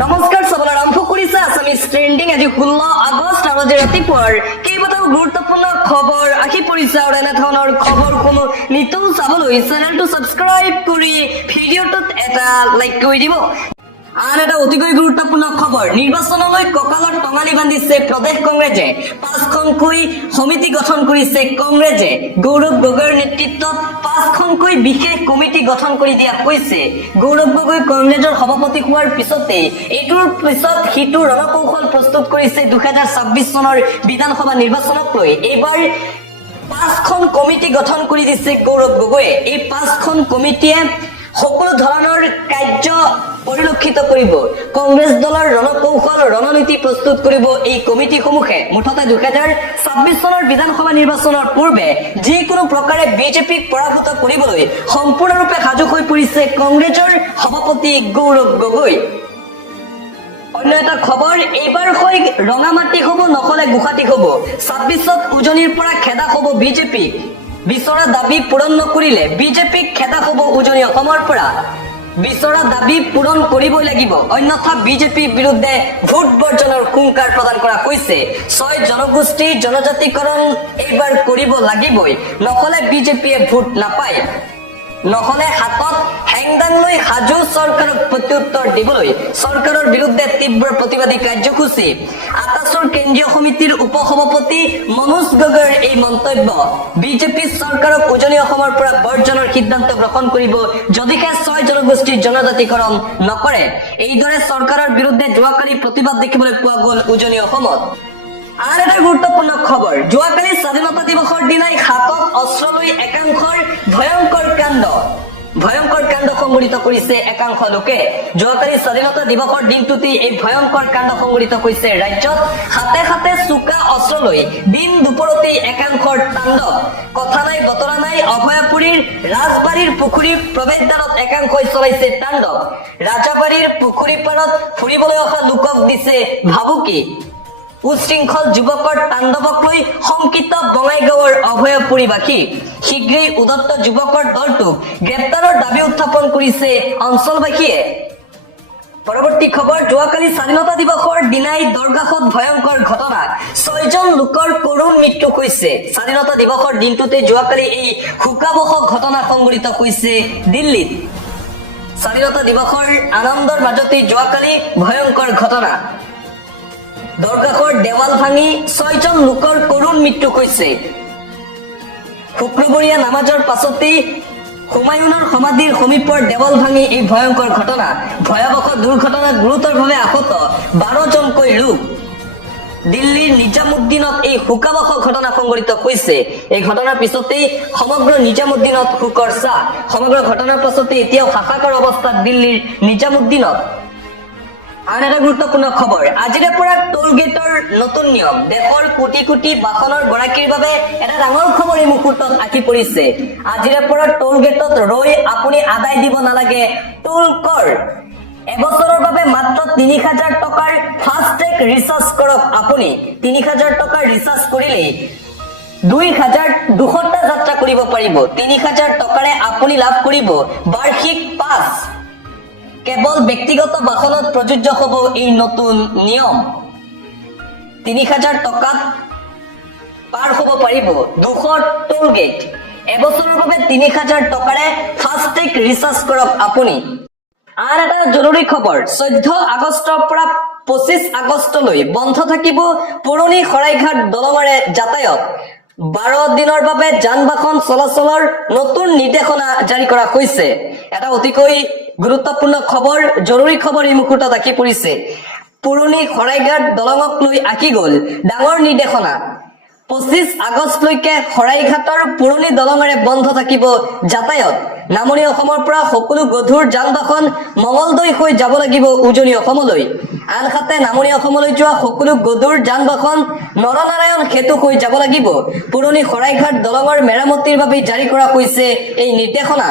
নমস্কাৰ সবলে আৰম্ভ কৰিছে আছামিজ ট্ৰেণ্ডিং আজি 16 আগষ্ট আৰু আজি ৰাতিপুৱাৰ কেইবাটাও গুৰুত্বপূৰ্ণ খবৰ আহি পৰিছে আৰু এনেধৰণৰ খবৰসমূহ নিতৌ চাবলৈ চেনেলটো ছাবস্ক্ৰাইব কৰি ভিডিঅ'টোত এটা লাইক কৰি দিব। আন এটা অতিকৈ গুৰুত্বপূৰ্ণ খবৰ নিৰ্বাচনলৈ কঁকালৰ টঙালি বান্ধিছে প্ৰদেশ কংগ্ৰেছে 5খনকৈ সমিতি গঠন কৰিছে কংগ্ৰেছে গৌৰৱ গগৈৰ নেতৃত্বত 5খনকৈ বিশেষ কমিটি গঠন কৰি দিয়া হৈছে। গৌৰৱ গগৈ কংগ্ৰেছৰ সভাপতি হোৱাৰ পিছতে এইটোৰ পিছত সিটো ৰণকৌশল প্ৰস্তুত কৰিছে 2026 চনৰ বিধানসভা নিৰ্বাচনক লৈ। এইবাৰ 5খন কমিটি গঠন কৰি দিছে গৌৰৱ গগৈয়ে। এই 5খন কমিটিয়ে সকলো ধৰণৰ কাৰ্য পৰিলক্ষিত কৰিব। কংগ্ৰেছ দলৰ ৰণকৌশল ৰণনীতি প্ৰস্তুত কৰিব এই কমিটিসমূহে। মুঠতে 2026 চনৰ বিধানসভা নিৰ্বাচনৰ পূৰ্বে যিকোনো প্ৰকাৰে বিজেপিক পৰাভূত কৰিবলৈ সম্পূৰ্ণৰূপে সাজু হৈ পৰিছে কংগ্ৰেছৰ সভাপতি গৌৰৱ গগৈ। অন্য এটা খবৰ, এইবাৰ হৈ ৰঙামাটি হ'ব নহলে গুৱাহাটী হ'ব। 26ত উজনিৰ পৰা খেদা হ'ব বিজেপি। বিচৰা দাবী পূৰণ নকৰিলে বিজেপিক খেদা হ'ব উজনি অসমৰ পৰা। বিচৰা দাবী পূৰণ কৰিবই লাগিব, অন্যথা বিজেপিৰ বিৰুদ্ধে ভোট বৰ্জনৰ হুংকাৰ প্ৰদান কৰা হৈছে। 6 জনগোষ্ঠীৰ জনজাতিকৰণ এইবাৰ কৰিব লাগিবই, নহলে বিজেপিয়ে ভোট নাপায়। নহলে হাতত হেংদাং লৈ সাজু চৰকাৰক প্ৰত্যুত্তৰ দিবলৈ। চৰকাৰৰ বিৰুদ্ধে তীব্ৰ প্ৰতিবাদী কাৰ্যসূচী। আটাছৰ কেন্দ্ৰীয় সমিতিৰ উপ সভাপতি মনোজ গগৈৰ এই মন্তব্য। বিজেপি চৰকাৰক উজনি অসমৰ পৰা বৰ্জনৰ সিদ্ধান্ত গ্ৰহণ কৰিব যদিহে 6 জনগোষ্ঠীৰ জনজাতিকৰণ নকৰে। এইদৰে চৰকাৰৰ বিৰুদ্ধে যোৱাকালি প্ৰতিবাদ দেখিবলৈ পোৱা গ'ল উজনি অসমত। আন এটা গুৰুত্বপূৰ্ণ খবৰ, যোৱাকালি স্বাধীনতা দিৱসৰ দিনাই হাতত অস্ত্ৰ লৈ একাংশৰ ভয়ংকৰ কাণ্ড সংঘটিত কৰিছে একাংশ লোকে। যোৱাকালি স্বাধীনতা দিৱসৰ দিনটোতে এই ভয়ংকৰ কাণ্ড সংঘটিত হৈছে ৰাজ্যত। হাতে হাতে চোকা অস্ত্ৰ লৈ দিন দুপৰতেই একাংশৰ তাণ্ডৱ। কথা নাই বতৰা নাই, অভয়াপুৰীৰ ৰাজবাৰীৰ পুখুৰীৰ প্ৰৱেশদ্বাৰত একাংশই চলাইছে তাণ্ডৱ। ৰাজাবাৰীৰ পুখুৰী পাৰত ফুৰিবলৈ অহা লোকক দিছে ভাবুকি। উশৃংখল যুৱকৰ তাণ্ডৱক লৈ শংকিত বঙাইগাঁৱৰ অভয়াপুৰীবাসী। শীঘ্ৰেই উদত্ত যুৱকৰ দলটোক গ্ৰেপ্তাৰৰ দাবী উত্থাপন কৰিছে অঞ্চলবাসীয়ে। পৰৱৰ্তী খবৰ, যোৱাকালি স্বাধীনতা দিৱসৰ দিনাই দৰগাহত ভয়ংকৰ ঘটনা। 6জন লোকৰ কৰুণ মৃত্যু হৈছে। স্বাধীনতা দিৱসৰ দিনটোতে যোৱাকালি এই শোকাবহ ঘটনা সংঘটিত হৈছে দিল্লীত। স্বাধীনতা দিৱসৰ আনন্দৰ মাজতে যোৱাকালি ভয়ংকৰ ঘটনা। দৰগাহৰ দেৱাল ভাঙি 6জন লোকৰ কৰুণ মৃত্যু হৈছে। শুক্ৰবৰীয়া নামাজৰ পাছতেই হুমায়ুনৰ সমাধিৰ সমীপৰ দেৱাল ভাঙি এই ভয়ংকৰ ঘটনা। ভয়াৱহ দুৰ্ঘটনাত গুৰুতৰভাৱে আহত 12জনকৈ লোক। দিল্লীৰ নিজামুদ্দিনত এই শোকাবহ ঘটনা সংঘটিত হৈছে। এই ঘটনাৰ পিছতেই সমগ্ৰ নিজামুদ্দিনত শোকৰ ছাঁ। সমগ্ৰ ঘটনাৰ পাছতে এতিয়াও হাহাকাৰ অৱস্থাত দিল্লীৰ নিজামুদ্দিনত। আন এটা গুৰুত্বপূৰ্ণ খবৰ, আজিৰে পৰা টোল গেটৰ নতুন নিয়ম। দেশৰ কোটি কোটি বাহনৰ গৰাকীৰ বাবে এটা ডাঙৰ খবৰ এই মুহূৰ্তত আহি পৰিছে। আজিৰে পৰা টোল গেটত ৰৈ আপুনি আদায় দিব নালাগে টোল কৰ। এবছৰৰ বাবে মাত্ৰ 3000 টকাৰ ফাষ্টেগ ৰিচাৰ্জ কৰক আপুনি। 3000 টকাৰ ৰিচাৰ্জ কৰিলেই 2200টা যাত্ৰা কৰিব পাৰিব। 3000 টকাৰে আপুনি লাভ কৰিব বাৰ্ষিক পাছ। কেৱল ব্যক্তিগত বাহনত প্ৰযোজ্য হ'ব এই নতুন নিয়ম। 3000 টকাত পাৰ হ'ব পাৰিব 200 টোল গেট। এবছৰৰ বাবে 3000 টকাৰে ফাষ্টেগ ৰিচাৰ্জ কৰক আপুনি। আন এটা জৰুৰী খবৰ, 14 আগষ্টৰ পৰা 25 আগষ্টলৈ বন্ধ থাকিব পুৰণি শৰাইঘাট দলঙেৰে যাতায়াত। 12 দিনৰ বাবে যান বাহন চলাচলৰ নতুন নিৰ্দেশনা জাৰি কৰা হৈছে। এটা অতিকৈ গুৰুত্বপূৰ্ণ খবৰ, জৰুৰী খবৰ এই মুহূৰ্তত আহি পৰিছে। পুৰণি শৰাইঘাট দলঙক লৈ আহি গ'ল ডাঙৰ নিৰ্দেশনা। 25 আগষ্টলৈকে শৰাইঘাটৰ পুৰণি দলঙেৰে বন্ধ থাকিব যাতায়াত। নামনি অসমৰ পৰা সকলো গধুৰ যান বাহন মঙলদৈ হৈ যাব লাগিব উজনি অসমলৈ। আনহাতে নামনি অসমলৈ যোৱা সকলো গধুৰ যান বাহন নৰনাৰায়ণ সেতু হৈ যাব লাগিব। পুৰণি শৰাইঘাট দলঙৰ মেৰামতিৰ বাবে জাৰি কৰা হৈছে এই নিৰ্দেশনা।